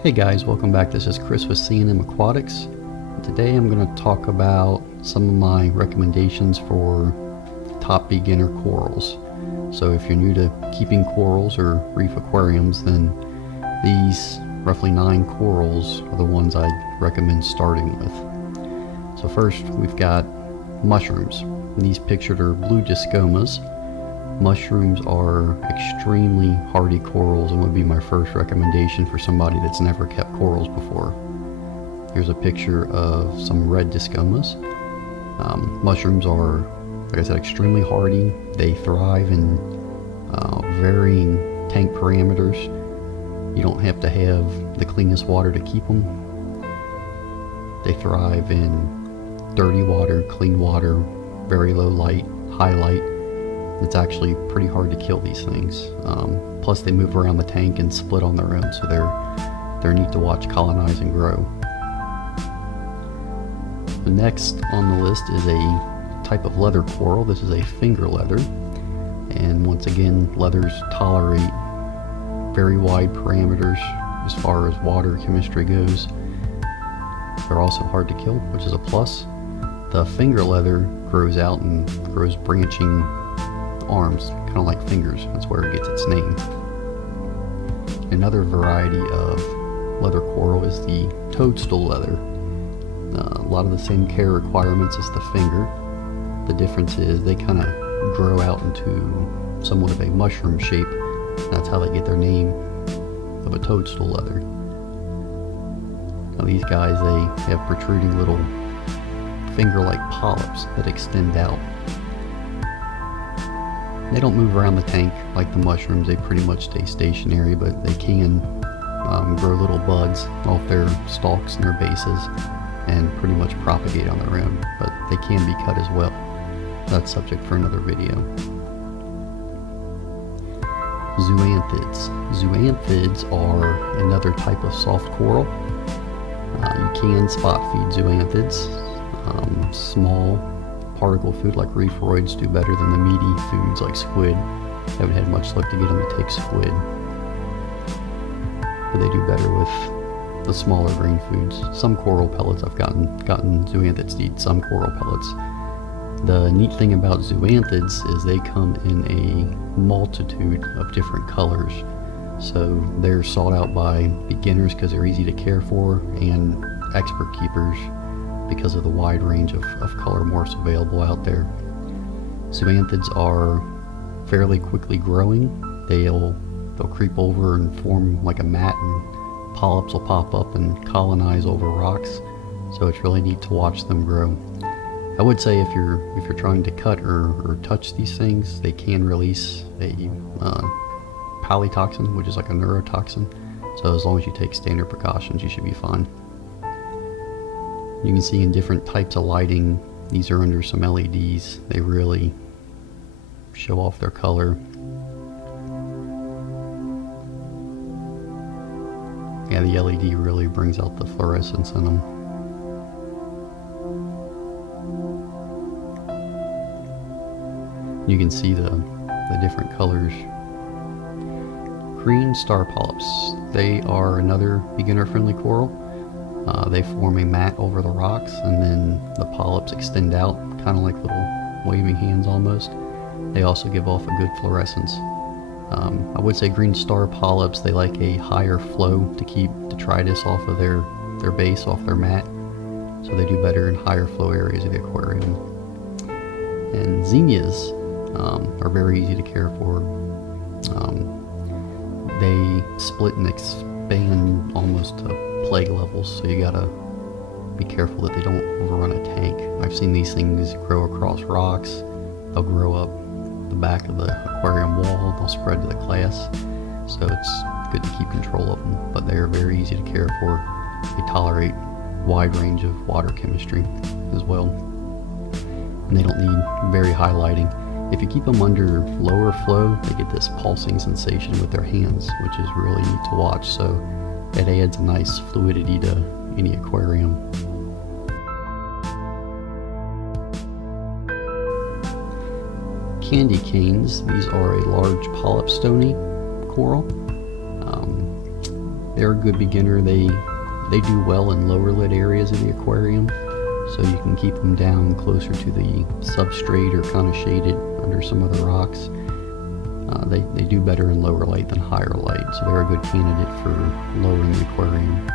Hey guys, welcome back. This is Chris with C&M Aquatics. Today I'm going to talk about some of my recommendations for top beginner corals. So if you're new to keeping corals or reef aquariums, then these roughly 9 corals are the ones I'd recommend starting with. So first we've got mushrooms. These pictured are blue discomas. Mushrooms are extremely hardy corals and would be my first recommendation for somebody that's never kept corals before. Here's a picture of some red discomas. Mushrooms are, like I said, extremely hardy. They thrive in varying tank parameters. You don't have to have the cleanest water to keep them. They thrive in dirty water, clean water, very low light, high light. It's actually pretty hard to kill these things. Plus they move around the tank and split on their own, so they're neat to watch colonize and grow. The next on the list is a type of leather coral. This is a finger leather, and once again, leathers tolerate very wide parameters as far as water chemistry goes. They're also hard to kill, which is a plus. The finger leather grows out and grows branching arms, kind of like fingers. That's where it gets its name. Another variety of leather coral is the toadstool leather. A lot of the same care requirements as the finger. The difference is they kind of grow out into somewhat of a mushroom shape. That's how they get their name of a toadstool leather. Now these guys, they have protruding little finger-like polyps that extend out. They don't move around the tank like the mushrooms. They pretty much stay stationary, but they can grow little buds off their stalks and their bases and pretty much propagate on their own, but they can be cut as well. That's subject for another video. Zooanthids. Zooanthids are another type of soft coral. You can spot feed zoanthids. Small particle food like reefroids do better than the meaty foods like squid. Haven't had much luck to get them to take squid, but they do better with the smaller grain foods. Some coral pellets, I've gotten zoanthids to eat some coral pellets. The neat thing about zoanthids is they come in a multitude of different colors, so they're sought out by beginners because they're easy to care for, and expert keepers because of the wide range of color morphs available out there. Zoanthids are fairly quickly growing. They'll creep over and form like a mat, and polyps will pop up and colonize over rocks. So it's really neat to watch them grow. I would say if you're trying to cut or touch these things, they can release a polytoxin, which is like a neurotoxin. So as long as you take standard precautions, you should be fine. You can see in different types of lighting, these are under some LEDs. They really show off their color. Yeah, the LED really brings out the fluorescence in them. You can see the different colors. Green star polyps. They are another beginner-friendly coral. They form a mat over the rocks, and then the polyps extend out, kind of like little waving hands almost. They also give off a good fluorescence. I would say green star polyps, they like a higher flow to keep detritus off of their base, off their mat. So they do better in higher flow areas of the aquarium. And zinnias are very easy to care for. They split and expand almost to plague levels, so you gotta be careful that they don't overrun a tank. I've seen these things grow across rocks. They'll grow up the back of the aquarium wall. They'll spread to the class, so it's good to keep control of them, but they are very easy to care for. They tolerate wide range of water chemistry as well, and they don't need very high lighting. If you keep them under lower flow, they get this pulsing sensation with their hands, which is really neat to watch. So it adds a nice fluidity to any aquarium. Candy canes. These are a large polyp stony coral. they're a good beginner. They do well in lower lit areas in the aquarium, so you can keep them down closer to the substrate or kind of shaded under some of the rocks. They do better in lower light than higher light, so they're a good candidate for lower in the aquarium.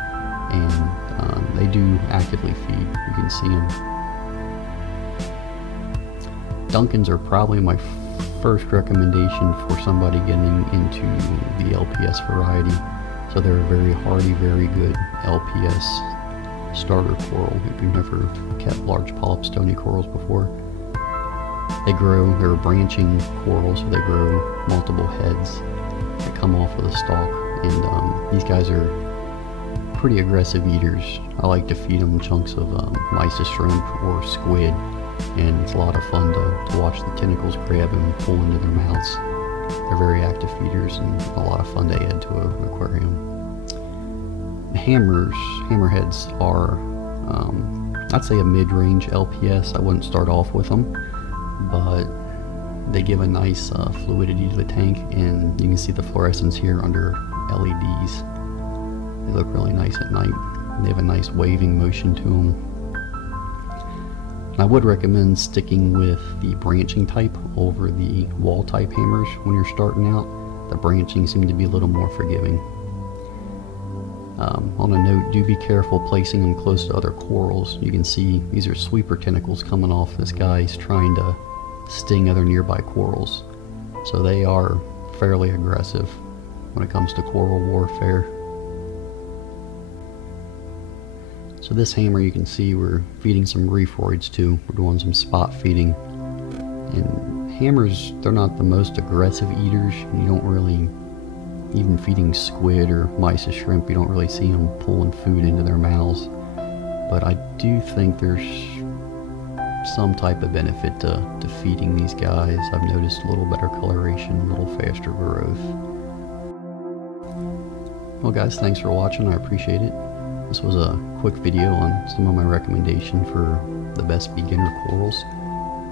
And they do actively feed. You can see them. Duncans are probably my first recommendation for somebody getting into the LPS variety. So they're a very hardy, very good LPS starter coral if you've never kept large polyp stony corals before. They're a branching coral, so they grow multiple heads that come off of the stalk. And these guys are pretty aggressive eaters. I like to feed them chunks of mysis shrimp or squid, and it's a lot of fun to watch the tentacles grab and pull into their mouths. They're very active feeders and a lot of fun to add to an aquarium. Hammerheads are, I'd say a mid-range LPS. I wouldn't start off with them, but they give a nice fluidity to the tank, and you can see the fluorescence here under LEDs. They look really nice at night. They have a nice waving motion to them. And I would recommend sticking with the branching type over the wall type hammers when you're starting out. The branching seem to be a little more forgiving. On a note, do be careful placing them close to other corals. You can see these are sweeper tentacles coming off this guy. He's trying to sting other nearby corals. So they are fairly aggressive when it comes to coral warfare. So this hammer, you can see we're feeding some reefroids too. We're doing some spot feeding. And hammers, they're not the most aggressive eaters. You don't really, even feeding squid or mysis shrimp, you don't really see them pulling food into their mouths. But I do think there's some type of benefit to feeding these guys. I've noticed a little better coloration, a little faster growth. Well guys, thanks for watching. I appreciate it. This was a quick video on some of my recommendation for the best beginner corals.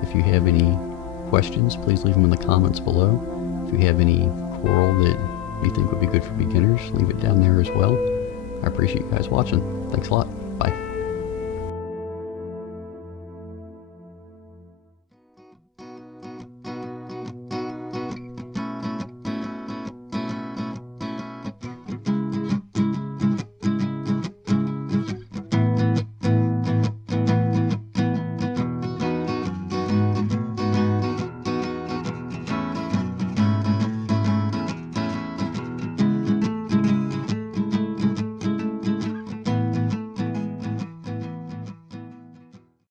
If you have any questions, please leave them in the comments below. If you have any coral that you think would be good for beginners, leave it down there as well. I appreciate you guys watching. Thanks a lot. Bye.